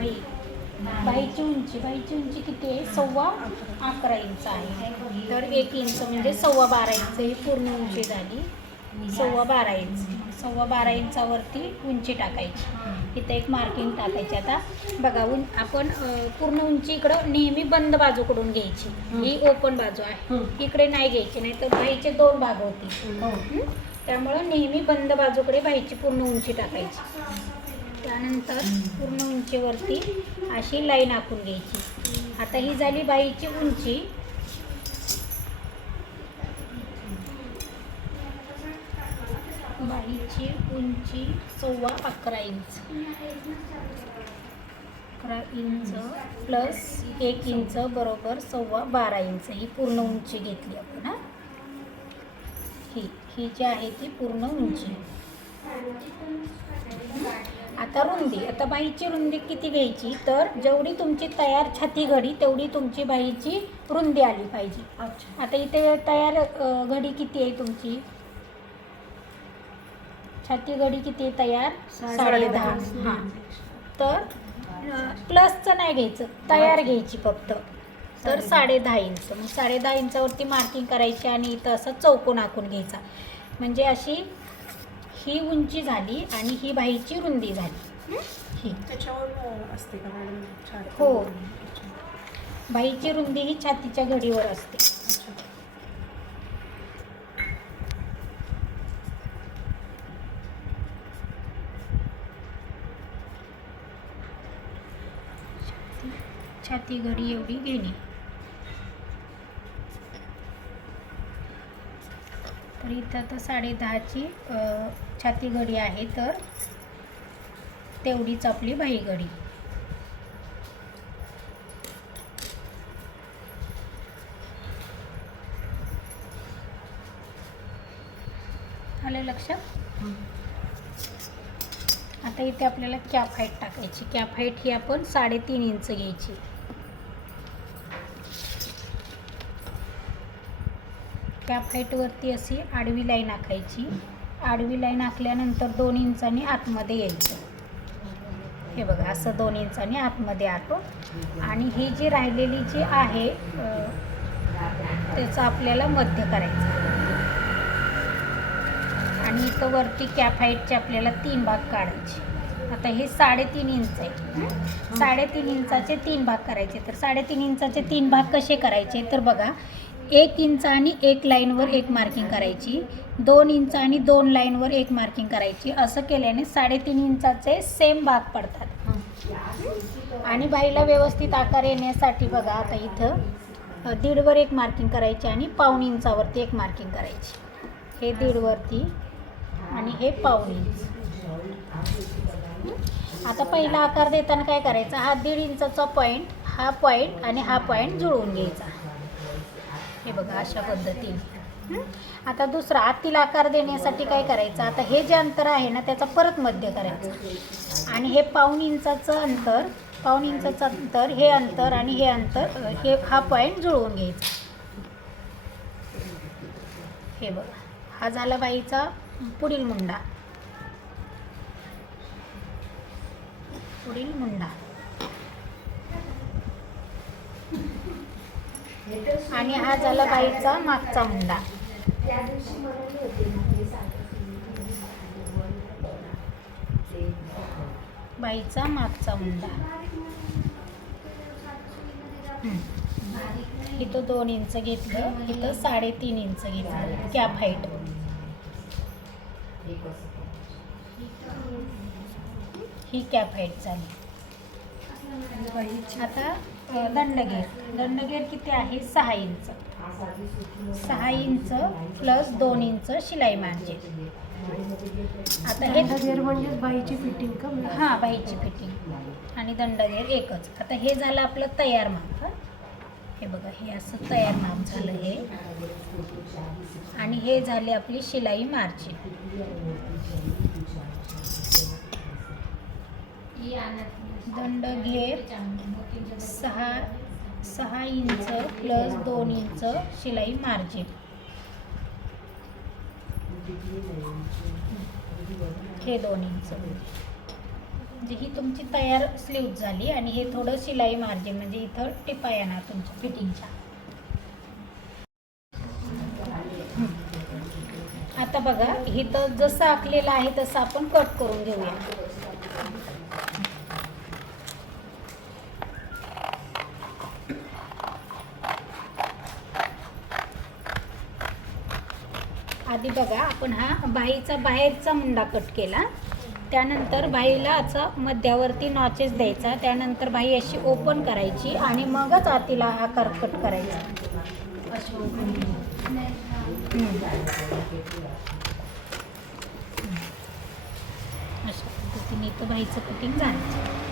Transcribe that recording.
बाई. बाईची उंची बाईची उंची किती आहे? सव्वा अकरा इंच आहे. तर एक इंच म्हणजे सव्वा बारा इंच ही पूर्ण उंची झाली. सव्वा बारा इंच. सव्वा बारा इंचावरती उंची टाकायची. इथं एक मार्किंग टाकायची. आता बघा उं आपण पूर्ण उंची इकडं नेहमी बंद बाजूकडून घ्यायची. ही. ओपन बाजू आहे. इकडे नाही घ्यायची नाही तर बाईचे दोन भाग होतील. हं? त्यामुळं नेहमी बंद बाजूकडे बाईची पूर्ण उंची टाकायची. त्यानंतर पूर्ण उंचीवरती अशी लाईन आखून घ्यायची. आता ही झाली बाईची उंची. बाईची उंची सव्वा अकरा इंच. अकरा इंच प्लस एक इंच बरोबर सव्वा बारा इंच ही पूर्ण उंची घेतली आपण ही. ही जी आहे ती पूर्ण उंची. आता रुंदी आता बाईची रुंदी किती घ्यायची? तर जेवढी तुमची तयार छाती घडी तेवढी तुमची बाईची रुंदी आली पाहिजे. अच्छा. आता इथे तयार घडी किती आहे तुमची? छाती घडी किती आहे तयार? साडे दहा. हां. तर प्लसचं नाही घ्यायचं तयार घ्यायची फक्त. तर साडे दहा. इंच. मग साडे दहा इंचावरती मार्किंग करायची आणि इथं असं चौकोन आखून घ्यायचा. म्हणजे अशी ही उंची झाली आणि ही बाईची रुंदी झाली हं? त्याच्यावर अ, असते का मॅडम छाती? अच्छा. बाईची रुंदी ही छातीच्या घडीवर असते. छाती घडी एवढी घेणे तर इथं तर साडे दहाची अ, छाती घडी आहे तर तेवढीच आपली बाई घडी. आलं लक्षात? आता इथे आपल्याला कॅप हाईट टाकायची. कॅप हाईट ही आपण साडेतीन इंच घ्यायची. कॅप हाईटवरती अशी आडवी लाईन आखायची. आडवी लाईन आखल्यानंतर दोन इंचांनी आतमध्ये यायचं. हे बघा असं दोन इंचांनी आतमध्ये आतो आणि ही जी राहिलेली जी आहे त्याचं आपल्याला मध्य करायचं आणि इथं वरती कॅप हाईटचे आपल्याला तीन भाग काढायचे. आता हे साडेतीन इंच आहे. साडेतीन इंचाचे तीन भाग करायचे. तर साडेतीन इंचाचे तीन भाग कसे करायचे? तर बघा एक इंच आणि एक लाईनवर एक मार्किंग करायची. दोन इंच आणि दोन लाईनवर एक मार्किंग करायची. असं केल्याने साडेतीन इंचाचे सेम भाग पडतात. आणि बाईला व्यवस्थित आकार येण्यासाठी बघा आता इथं दीडवर एक मार्किंग करायची आणि पाऊण इंचावरती एक मार्किंग करायची. हे दीडवरती आणि हे पाऊण इंच. आता पहिला आकार देताना काय करायचा? हा दीड इंचाचा पॉईंट हा पॉईंट आणि हा पॉईंट जुळवून घ्यायचा. हे बघा अशा पद्धतीने आता दुसरा आतील आकार देण्यासाठी काय करायचं? आता हे जे अंतर आहे ना त्याचा परत मध्य करायचं. आणि हे पाऊण इंचाचं अंतर पाऊण इंचाचं अंतर हे अंतर आणि हे अंतर हे हा पॉईंट जुळवून घ्यायचा. हे बघा हा झाला बाईचा पुढील मुंडा. पुढील मुंडा. आणि हा झाला बाईचा मागचा हुंडा. बाईचा मागचा हुंडा. इथं दोन इंच घेतलं इथं साडेतीन इंच घेतलं कॅप हाईट. ही कॅप हाईट झाली. आता दंडगेर. दंडगेर किती आहे? सहा इंच. सहा इंच प्लस दोन इंच शिलाई मार्जिन. आता हे दंडगेर म्हणजेच बाईची फिटिंग का हां बाईची फिटिंग आणि दंडगेर एकच. आता हे झालं आपलं तयार माप. हं? हे बघा हे असं तयार माप झालं हे. आणि हे झाले आपली शिलाई मार्जिन. दंड दंडगेर सहा सहा इंच प्लस दोन इंच शिलाई मार्जिन हे दोन इंच. म्हणजे ही तुमची तयार स्लीव झाली आणि हे थोडं शिलाई मार्जिन म्हणजे इथं टिपा येणार तुमच्या फिटिंगच्या. आता बघा इथं जसं आखलेलं आहे तसं आपण कट करून घेऊया. आधी बघा आपण हा बाईचा बाहेरचा मुंडा कट केला. त्यानंतर बाईला असं मध्यावरती नॉचेस द्यायचा. त्यानंतर बाई अशी ओपन करायची आणि मगच आतीला आकार कट करायचा. अशा पद्धतीने इथं बाईचं कटिंग झालं.